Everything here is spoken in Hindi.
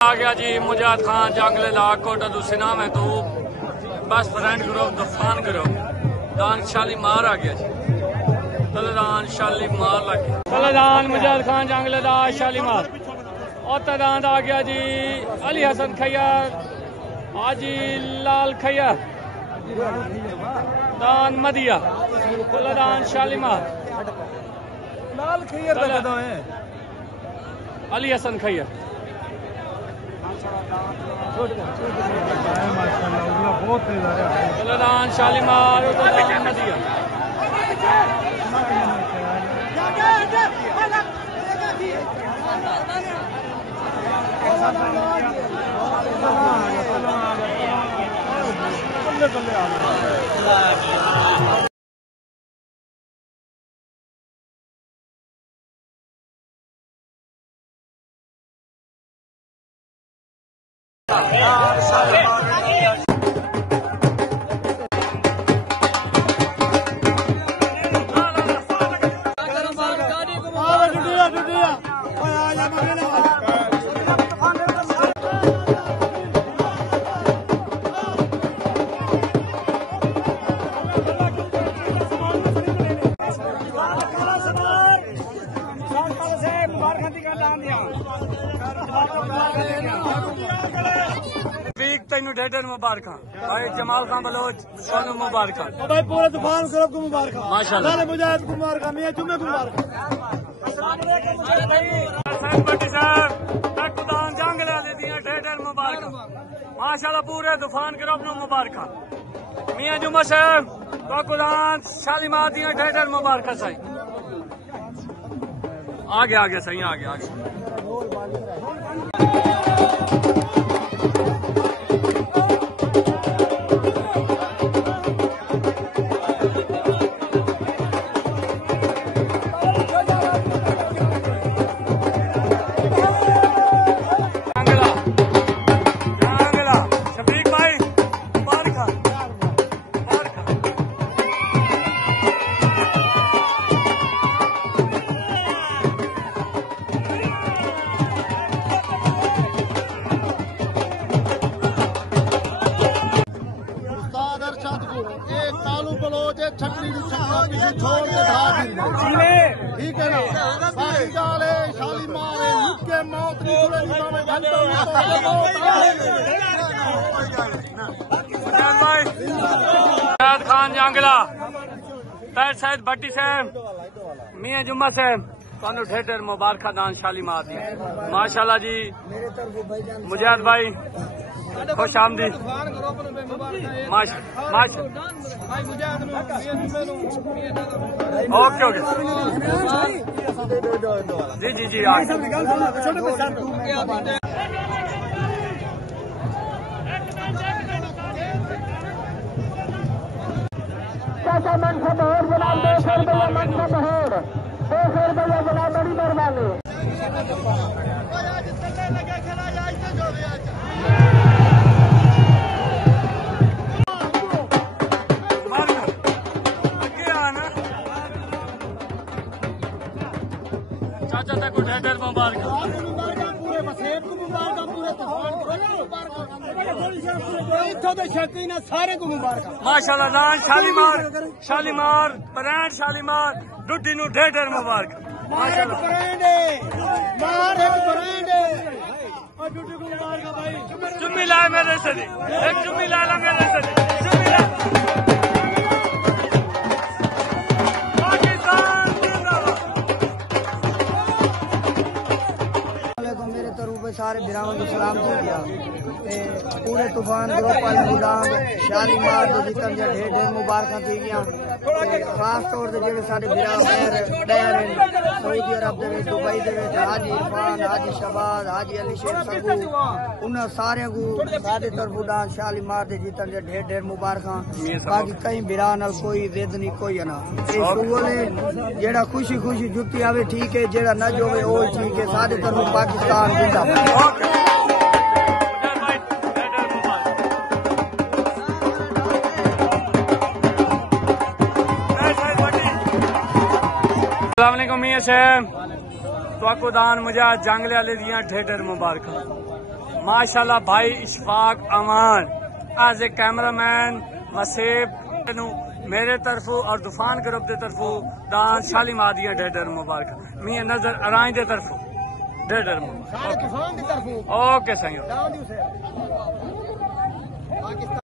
आ गया जी मुजाद खान जंगल लाख कोटा दूसरा में तो बस फ्रेंड ग्रुप तूफान ग्रुप दान शाली मार आ गया जी तलदान शाली मार लग गया तलदान मुजाद खान जंगल लाख शाली मार और तदान आ गया जी अली हसन खैयर हाजी लाल खैयर दान मदिया तलदान शाली मार लाल खैयर है अली हसन खैयर बहुत तेज आ रहा है तलदान शालीमार मदिया तेन ढेडर मुबारक भाई जमाल खान बलोच सोनू मुबारक भाई पूरे तूफान ग्रुप को मुबारक माशाल्लाह सारे मुजाहिद को मुबारक मियां जुम्मे को मुबारक जंगल ढेडर मुबारक माशाल्लाह पूरे तूफान ग्रुप को मुबारक मियां जुम्मा साहब काकुदान शालीमार दियां ढेडर मुबारक सही आगे सही आगे ठीक है ना बाकी गाले शालीमार लुके मौत मुजाद खान जंगला तैर सैद भट्टी साहब मियां जुम्मा साहब थानू ढेडर मुबारक दान शालीमार दी माशाल्लाह जी मुजाद भाई खुश आमदी ओके जी जनाब बड़ी मेहरबानी चाचा तक ढेडर मुबारक पूरे बसेब को मुबारक पूरे तूफान सारे को मुबारक माशाल्लाह दान शालीमार ब्रांड शालीमार डुड्डी नु ढेडर मुबारक माशाल्लाह ब्रांड और डुड्डी को मुबारक भाई चुम्मी लाए मेरे से एक चुम्मी ला मेरे से चुम्मी ला सारे बिरावां को सलाम किया पूरे तूफान ग्रुप वाले शालीमार जो जितन ढेर मुबारक थी गया खास तौर से जो सारे बिरा सऊदी अरब दुबई हाजी इरफान हाजी शहबाज हाजी अली शेख सबू उन्हें सारे को सारे तरफ शालीमार के जितन ढेर मुबारक बाकी कई बिरा नाल कोई जिद नहीं कोई ना जेड़ा खुशी खुशी जुटी आवे ठीक है जेड़ा न जोवे वो ठीक है सारे तरफ पाकिस्तान जिंदाबाद मियां साहब तो दान मुझे जंगले वाले दियां ढेडर मुबारक माशाल्लाह भाई इशफाक अमान एज ए कैमरामैन मसेब मेरे तरफू और तूफान ग्रुप के तरफू दान शालीमार दिया ढेडर मुबारक मियां नजर अराई के तरफू ढेडर मुबारक ओके सही।